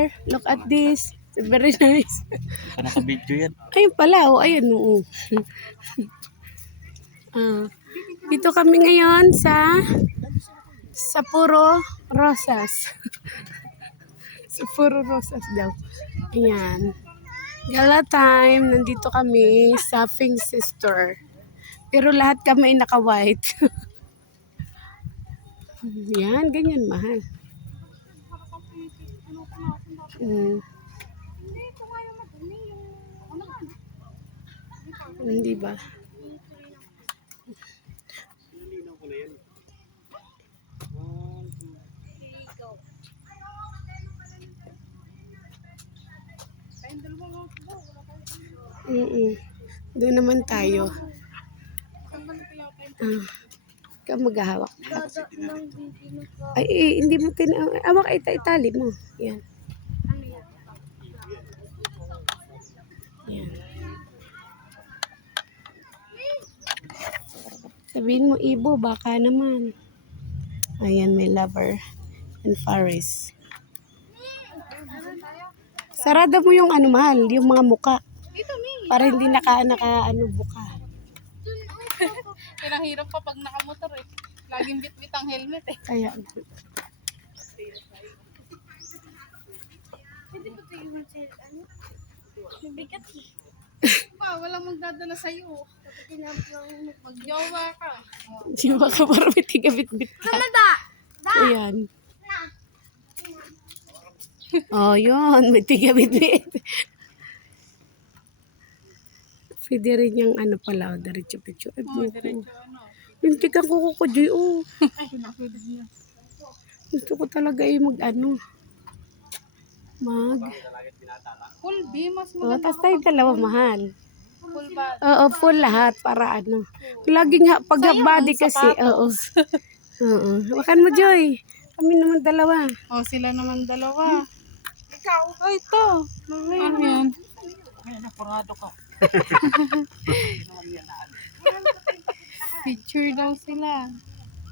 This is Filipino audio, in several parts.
here. Look at this. It's very nice. Naka-video yan. Ayun pala, oh, ayun, oo. Dito kami ngayon sa puro rosas. Sa puro rosas daw. Ayan. Gala time, nandito kami sa Fancy Store. Pero lahat kami naka-white. Yan, ganyan mahal. Hindi ba? Doon naman tayo. Ikaw maghahawak. Ay, hindi mo awak itali mo. Yan. Yan. Sabihin mo, Ibo, baka naman. Ayan, may lover and Faris. Sarado mo yung mahal, yung mga muka. Para hindi naka buka. Kaya hirap pa pag nakamotor eh. Laging bit-bit ang helmet eh. Kaya. Pwede ba tayo mabigat eh. Walang magdadala sa'yo. Magjowa ka. Di ba ka para may tigabit-bit ka? Ayan. Oh, yun. May tigabit-bit. Pwede rin yung pala. Diretso-petso. Diretso Lintikan ko Joy. Ay, nakapwede niya. Gusto ko talaga Full B, mas Oh, maganda. tapos tayo dalawa, mahal. Full ba? Oo, full lahat para Laging pag body kasi. Oo. Oo. Wakan mo, Joy. Kami naman dalawa. Oh, sila naman dalawa. Ikaw? Oh, ito. Ano yan? Ay, napurado ka. Picture daw sila.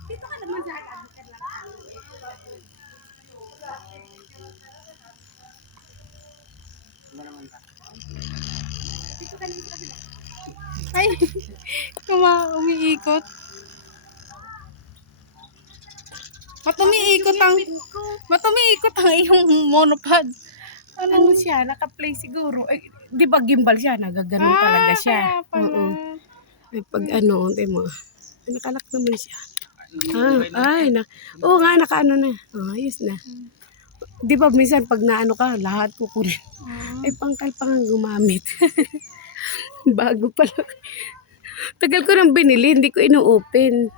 Dito ka naman sa Ay, umiikot. Ba't umiikot ang iyong monopod? Ano siya, naka-play siguro. Ay, di ba gimbal siya? Nagaganon talaga siya. Kaya pala. Oo. Ay, pag mo. Nakalak naman siya. Oo nga, naka na. Oh, ayos na. Di ba minsan pag ka, lahat kukunin. Ay, pangkal pa nga gumamit. Bago pa lang. Tagal ko nang binili, hindi ko ino-open.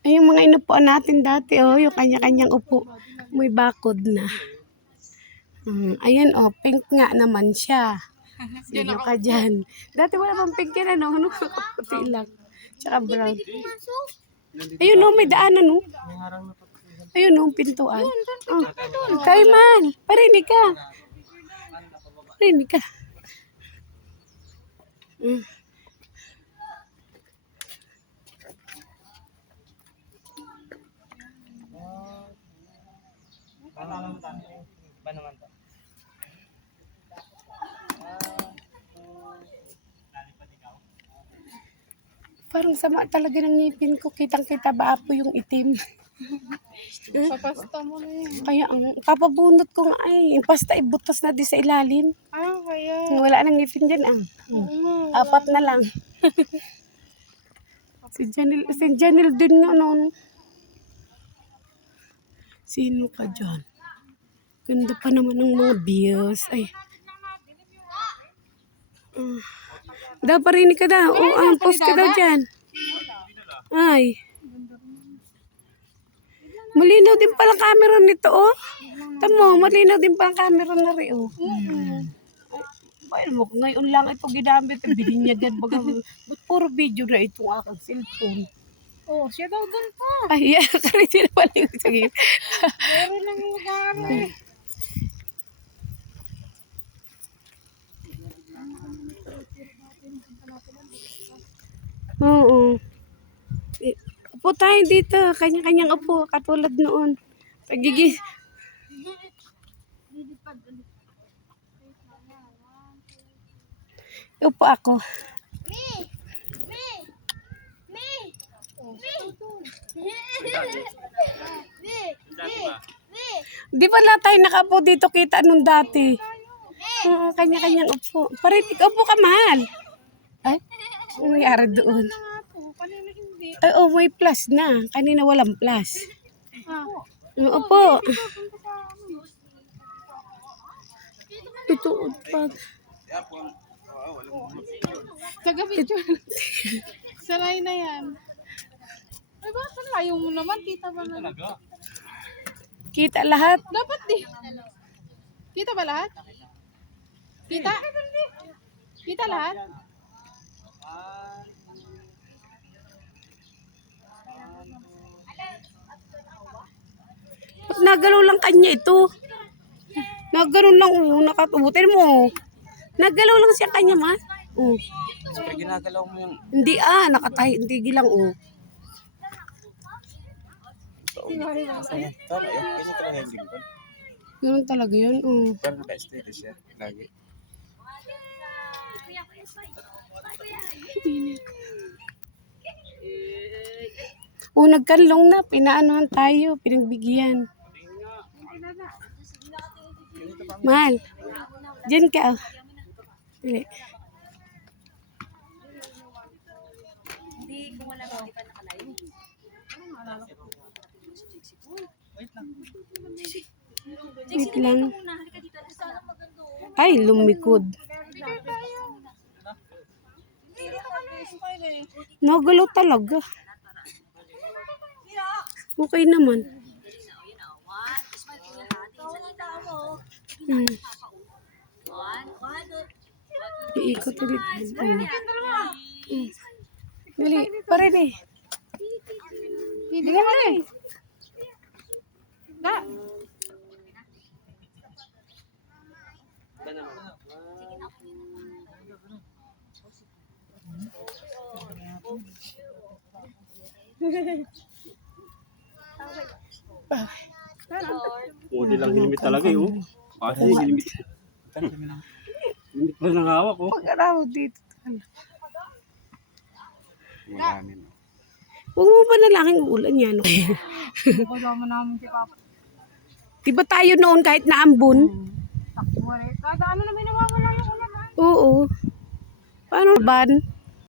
Ay, yung mga inupuan natin dati, yung kanya-kanyang upo, may bakod na. Ayan, pink nga naman siya. Sino ka dyan? Dati wala pang pink yan, puti lang. Tsaka brown. Ayun, may daanan, Ayun, pintuan. Tayo man, parinig ka. Parinig ka. Ba naman to? Parang sama talaga ng ngipin ko. Kitang-kita ba apo yung itim? Papasta mo na yan. Kaya papabunot ko nga yung pasta ibutas na di sa ilalim. Kaya. Wala nang ngipin dyan Apat na lang. si Janil din nga noon. Sino ka dyan? Ganda pa naman ng mga views. Ay. Parinig ka daw. Post ka daw dyan. Ay. Malinaw din pala camera nito, Tamo, malinaw din pala camera na rin, Ay, mo, ngayon lang ito ginamit. Bininyagan baga. Ba't puro video na itong aking cellphone? Oh, siya daw dun pa. Ay, kariti na pala yung sagip. Meron lang yung gari. Upo tayo dito. Kanya-kanyang upo. Katulad noon. Pagigis. Upo ako. Di ba lahat tayo nakaupo dito kita nung dati? Oo, kanya-kanyang upo. Paritik, upo ka, mahal. Ay, ano nangyari doon? Kanina hindi. Ay, oh, may plus na. Kanina walang plus. Ah. Upo. Ito, pag... Taga-video. Sanay na yan. Ay, bakit layo mo naman? Kita ba na? Kita lahat. Dapat di. Kita ba lahat? Kita? Kita lahat? Ba't nagalaw lang kanya ito? Nagalaw lang, nakatubutin mo. Nagalaw lang siya kanya, ma. Pag ginagalaw mo yung... Hindi nakatahi, hindi lang, Tama yan. Kasi talaga yung lingkod. Ganun talaga yun, Pero naka-steady siya. Lagi. Nagkanlong na, pinaanuhan tayo, pinagbigyan. Mahal, dyan ka. Dili. Wait lang. Ay, lumikod. Nagulo talaga. Okay naman. Iikot ulit. Dali, pare eh. Hindi ka mali. Da. Hindi lang hinimit talaga eh. Oh. Kasi hinimit. Hinimit pa ng hawak oh. Pag-araw dito. Marami na. Huwag mo ba nalangin ulan yan? Wala mo namin si Papa. Diba tayo noon kahit naambon? Takbo eh. Kada ano na may nawawala yung ulan ha. Oo. Paano ban?